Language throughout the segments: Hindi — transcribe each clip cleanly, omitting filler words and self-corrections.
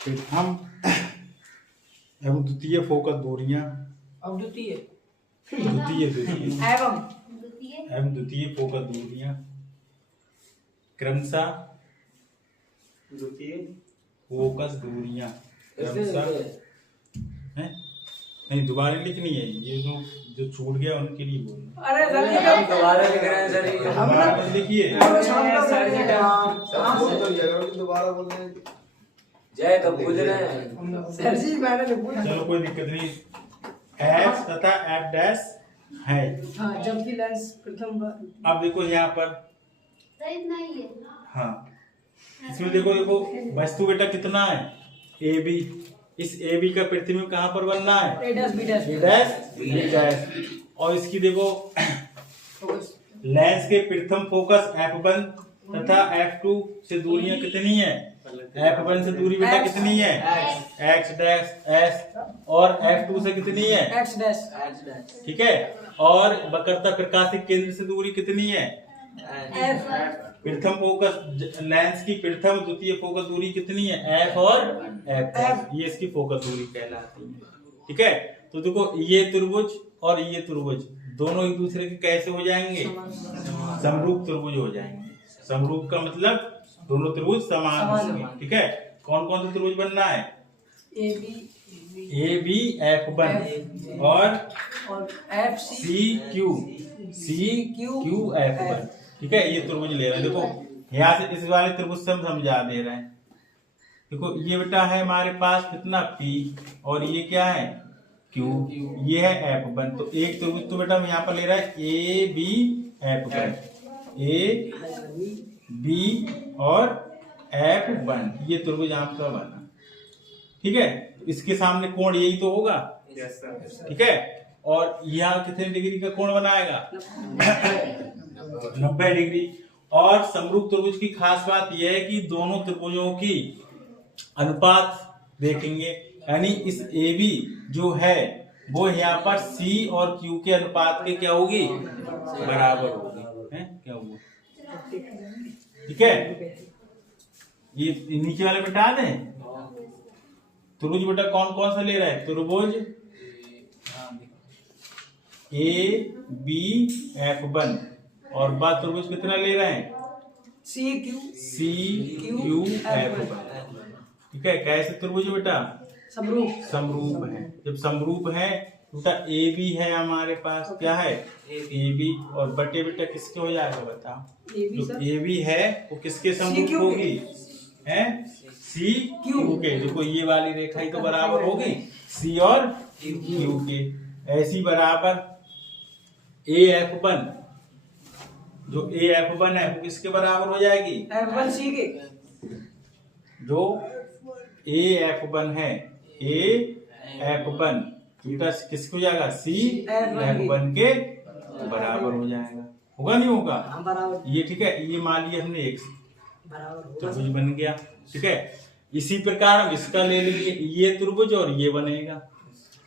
प्रथम एवं द्वितीय फोकस दूरियां। द्वितीय एवं द्वितीय फोकस दूरियां क्रमशः द्वितीय फोकस दूरियां क्रमशः हैं? नहीं, दोबारा लिखनी है। ये जो छूट गया उनके लिए बोलना। अरे हम दोबारा लिख रहे हैं सर। दोबारा लिखिए। दोबारा बोल रहे हैं। जय तो पूछ रहे हैं सर जी, मैंने पूछा। चलो कोई दिक्कत नहीं। एफ तथा एफ डैश है। हाँ, जबकि लेंस प्रथम बार। अब देखो यहाँ पर इतना ही है। हाँ, इसमें देखो वस्तु बेटा कितना है, ए बी। इस ए बी का प्रतिबिंब कहाँ पर बनना है, A dash B dash B dash. और इसकी देखो लेंस के प्रथम फोकस F1 तथा F2 से दूरियां कितनी है। F1 से दूरी बेटा कितनी है, x डैश s। और F2 से कितनी है, एक्स डैश। ठीक है। और वक्रता प्रकाशिक केंद्र से दूरी कितनी है, प्रथम फोकस लेंस की प्रथम द्वितीय फोकस दूरी कितनी है, f और f। ये इसकी फोकस दूरी कहलाती है। ठीक है। तो देखो ये त्रिभुज और ये त्रिभुज दोनों एक दूसरे के कैसे हो जाएंगे, समरूप त्रिभुज हो जाएंगे। समरूप का मतलब दोनों त्रिभुज समान होंगे। ठीक है। कौन कौन सा त्रिभुज बनना है, ए बी F1 और एफ सी क्यू F1। ठीक है। ये त्रिभुज ले रहे हैं। देखो यहाँ से इस वाले त्रिभुज से हम समझा दे रहे हैं। देखो ये बेटा है हमारे पास कितना P और ये क्या है Q, ये है F1। तो एक त्रिभुज तो बेटा हम यहाँ पर ले रहे हैं A B F1, A B और F1। ये त्रिभुज आपका बना। ठीक है। इसके सामने कोण यही तो होगा। ठीक है। और यहाँ कितने डिग्री का कोण बनाएगा, 90 डिग्री। और समरूप त्रिभुज की खास बात यह है कि दोनों त्रिभुजों की अनुपात देखेंगे, यानी इस AB जो है वो यहाँ पर C और Q के अनुपात के क्या होगी, बराबर होगी। हैं क्या हुआ, ठीक है। ये नीचे वाले मिटा दें। त्रिभुज बेटा कौन कौन सा ले रहा है, त्रिभुज ए बी F1 और बाद त्रिभुज कितना ले रहे हैं, सी क्यू F1। ठीक है। कैसे त्रिभुज बेटा, समरूप है। जब समरूप है बेटा ए बी है हमारे पास, क्या है ए बी, और बटे बेटा किसके हो जाएगा बताओ, जो ए बी है वो किसके समरूप होगी, है सी क्यू के। देखो ये वाली रेखा ही तो बराबर होगी सी और क्यू के। ऐसी बराबर ए F1, जो ए F1 है वो किसके बराबर हो जाएगी, F1 सी के। जो ए F1 है, ए F1 किसको हो जाएगा, सी F1 के बराबर हो जाएगा। होगा नहीं होगा ये। ठीक है। ये मान लिया हमने एक त्रिभुज बन गया। ठीक है। इसी प्रकार हम इसका ले लेंगे, ये त्रिभुज और ये बनेगा।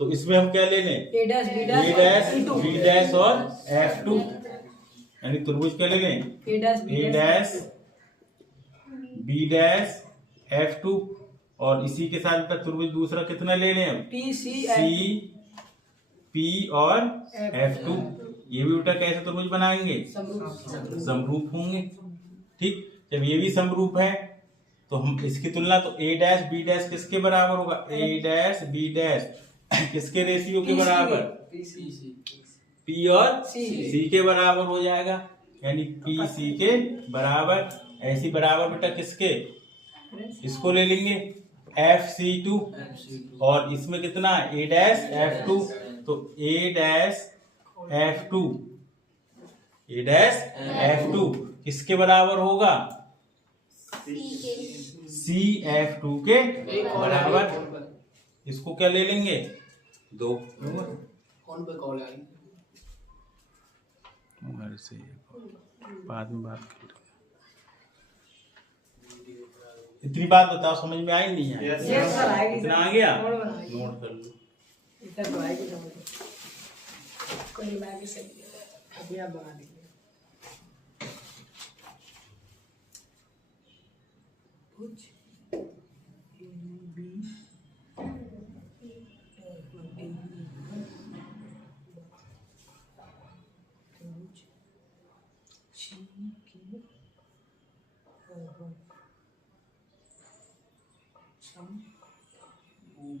तो इसमें हम क्या ले लें, ए डैश बी डैश और F2, यानी त्रिभुज क्या ले लें, ए डैश बी डैश F2। और इसी के साथ त्रिभुज दूसरा कितना ले लें हम, सी पी और F2। ये भी बेटा कैसे त्रिभुज बनाएंगे, समरूप होंगे। ठीक। जब ये भी समरूप है तो हम इसकी तुलना, तो ए डैश बी डैश किसके बराबर होगा, ए डैश बी डैश किसके रेशियो के बराबर, पी और सी के बराबर हो जाएगा, यानी पी सी के बराबर। ऐसी बराबर बेटा किसके, इसको ले लेंगे FC2 और इसमें कितना ए डैश F2। तो ए डैश F2 किसके बराबर होगा, सी F2 के बराबर। इसको क्या ले लेंगे, 2। कौन पे कॉल आई, बाद में बात कर। इतनी बात बताओ, समझ में आई नहीं है, इतना आ गया, नोट कर लो। इतना तो आएगी समझ में, कोई बात सही है, अभी आप बना देंगे। त्रिभुज AB त्रिभुज CQ सम है।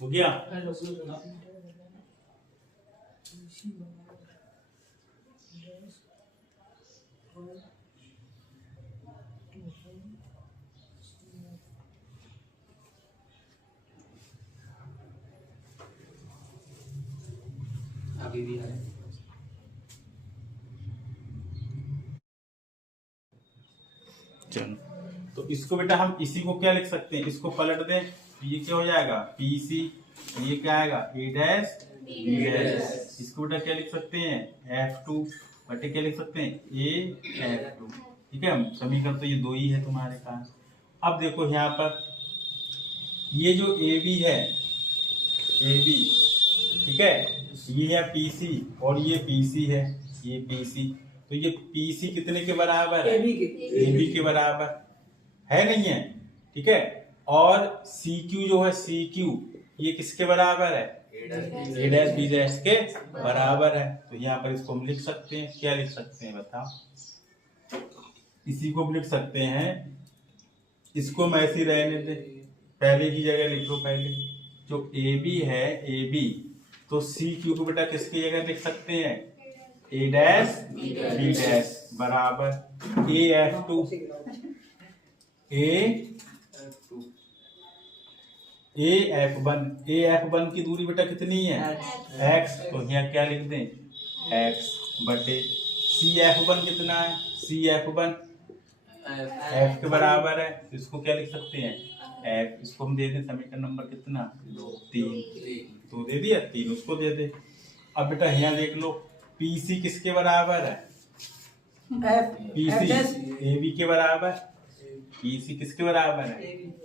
हो गया? हेलो अभी भी है। चलो, तो इसको बेटा हम इसी को क्या लिख सकते हैं, इसको पलट दें तो ये क्या हो जाएगा, पीसी, ये क्या आएगा, ए डैश बी डैश। इसको बेटा क्या लिख सकते हैं, F2 बटे क्या लिख सकते हैं, ए F2। ठीक है, समीकरण तो ये दो ही है तुम्हारे पास। अब देखो यहाँ पर ये जो ए बी है, ए बी, ठीक है, ये है पीसी और ये पीसी है, ये पीसी। तो ये पीसी कितने के बराबर है, ए बी के बराबर है, नहीं है? ठीक है, और सी क्यू जो है, सी क्यू ये किसके बराबर है, ए डैश बी डैश के बराबर है। तो यहाँ पर इसको हम लिख सकते हैं, क्या लिख सकते हैं बताओ, इसी को भी लिख सकते हैं, इसको मैं ऐसे ही रहने दे, पहले की जगह लिख लो। पहले जो ए बी है, ए बी, तो सी क्यू को बेटा किसकी जगह लिख सकते हैं, ए डैश बी डैश बराबर ए F2, ए F1 की दूरी बेटा कितनी है, x, तो यहाँ क्या लिख दें, x बटे सी F1 कितना है, सी F1 f के बराबर है, तो इसको क्या लिख सकते हैं, f। इसको हम दे दें समीकरण नंबर कितना, 3, तो दे दिया, 3 उसको दे दे। अब बेटा यहाँ देख लो, पीसी किसके बराबर है, पीसी ए बी के बराबर, पीसी किसके बराबर है,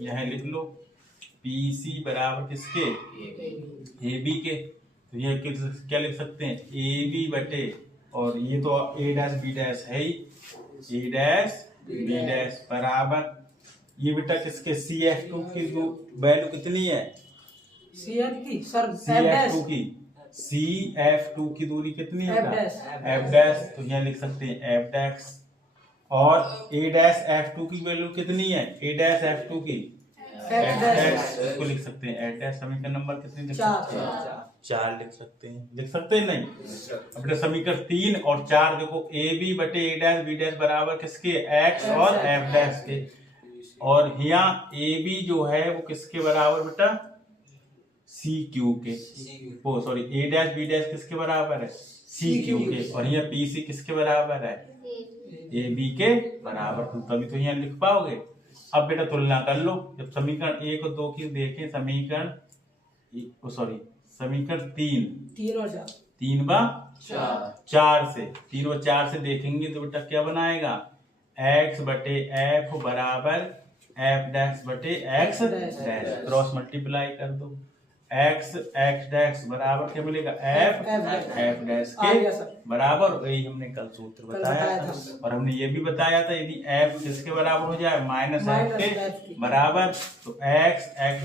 यहाँ लिख लो, पीसी बराबर किसके, ए बी के। तो यह क्या लिख सकते हैं, ए बी बटे, और ये तो ए डैश बी डैश है ही, ए डैश बी डैश बराबर, ये बेटा किसके, सी F2 की वैल्यू कितनी है, सी F2 की, सी F2 की दूरी कितनी है, F डैश, तो यहाँ लिख सकते हैं F डैश। और ए डैश F2 की वैल्यू कितनी है, ए डैश F2 की F डैश, इसको लिख सकते हैं F डैश। समीकरण नंबर कितनी लिख सकते हैं, 4 लिख सकते हैं, लिख सकते हैं नहीं। अब बेटा समीकरण 3 और 4 देखो, ए बी बटे ए डैश बी डैश बराबर किसके, x और F डैश के, और यहाँ ए बी जो है वो किसके बराबर बेटा, सी क्यू के, ओ सॉरी, ए डैश बी डैश किसके बराबर है, सी क्यू के, और यहाँ पी सी किसके बराबर है, ए बी के बराबर, तो तभी तो यहाँ लिख पाओगे। अब बेटा तुलना कर लो, जब समीकरण 1 और 2 की देखें, समीकरण सॉरी समीकरण 3 व 4 से, 3 व 4 से देखेंगे तो बेटा क्या बनाएगा, x बटे f बराबर f डैश बटे x डैश, क्रॉस मल्टीप्लाई कर दो, x डैश बराबर क्या मिलेगा, f डैश के बराबर, यही हमने कल सूत्र बताया था। और हमने ये भी बताया था, यदि f किसके बराबर हो जाए, माइनस f के बराबर, तो x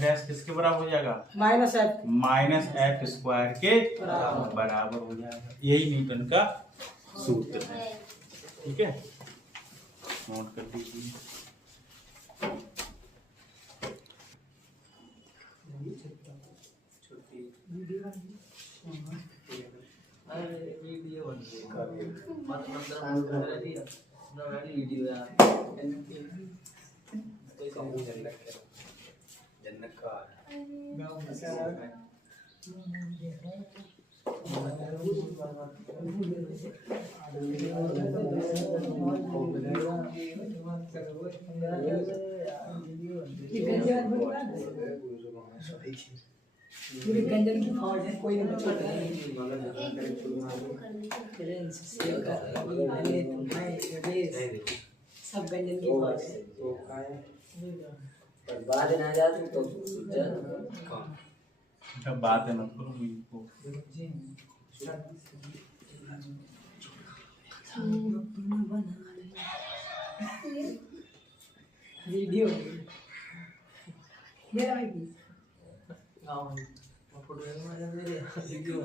डैश किसके बराबर हो जाएगा, माइनस f स्क्वायर के बराबर हो जाएगा। यही न्यूटन का सूत्र है, ठीक है, नोट कर लीजिए। जन्नत का पूरी गंजन की फौज है, कोई नहीं बचा एक करने का। सब गंजन की फौज है। बाद ना जा तो जब बात है मत करो इनको। वीडियो ये आएगी। फोटो मेरे वीडियो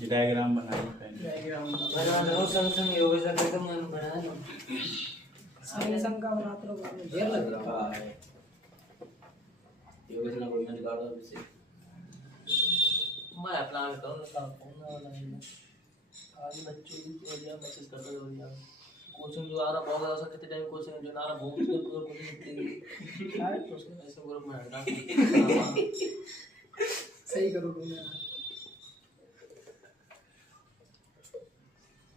ये डायग्राम बनाइए पहले। बना लो संग योगेश का तो मन बना लो संग का बनाते रहो, ढेर लग रहा है योगेश ना कोई मैं दिखा दो इसे मैं प्लान करूंगा का फोन वाला है आज बच्चों की बढ़िया मैसेज कर दो बढ़िया कोचिंग जो आ रहा बहुत ज्यादा कितने टाइम कोचिंग जो ना रहा बहुत तो पूरा कोचिंग निकलेगी यार तो उसके ऐसे ग्रुप में हटा सही करो तुम यार।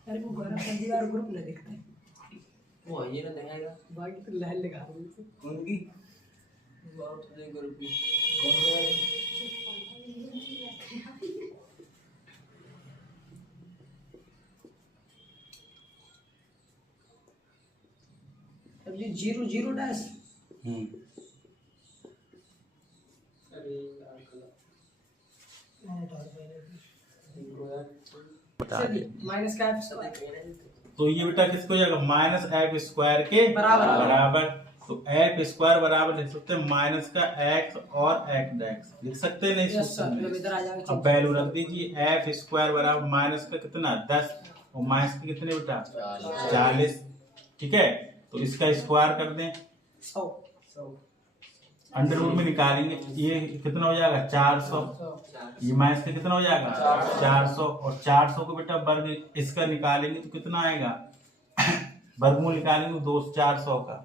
अरे वो गौरव पंजीवार ग्रुप में दिखता है, वो ये ना दिखाएगा बाकी तो लहर लगा रही है। उनकी बहुत बड़े ग्रुप की कौन सा अब ये 0 डैश माइनस का तो ये बेटा किसको हो जाएगा माइनस एफ स्क्वायर के बराबर। तो एफ स्क्वायर बराबर लिख सकते हैं माइनस का एक्स और एक्स लिख सकते हैं नहीं यस सर, सूत्र में। इधर आ जाएगा। अब वैल्यू रख दीजिए एफ स्क्वायर बराबर माइनस का कितना 10 और माइनस का कितने बेटा 40। ठीक है तो इसका स्क्वायर कर दें 100 अंडर रूट में निकालेंगे ये कितना हो जाएगा 400। ये माइनस का कितना हो जाएगा 400 और 400 को बेटा वर्ग इसका निकालेंगे तो कितना आएगा वर्गमूल निकालेंगे 400 का।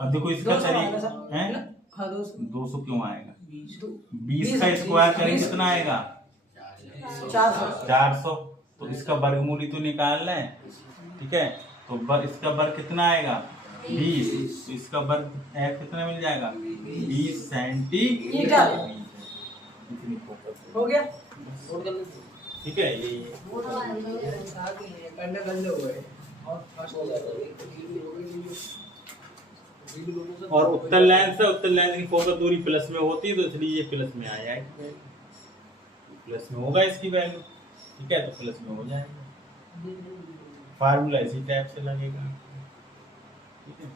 अब देखो इसका तरीका है हाँ 200 200 क्यों आएगा 20 का स्क्वायर करेंगे कितना आएगा 400। तो इसका वर्गमूल ही तो निकालना है। ठीक है तो इसका वर्ग कितना आएगा 20। तो इसका वर्ग f कितना मिल जाएगा 20 सेंटीमीटर हो गया। ठीक है ये करने बंद हो गए। और उत्तर लाइन से उत्तर लाइन की फोकस दूरी प्लस में होती है तो इसलिए ये प्लस में आया है प्लस में होगा इसकी वैल्यू। ठीक है तो प्लस में हो जाएगा फार्मूला इसी टाइप से लगेगा। ठीक है।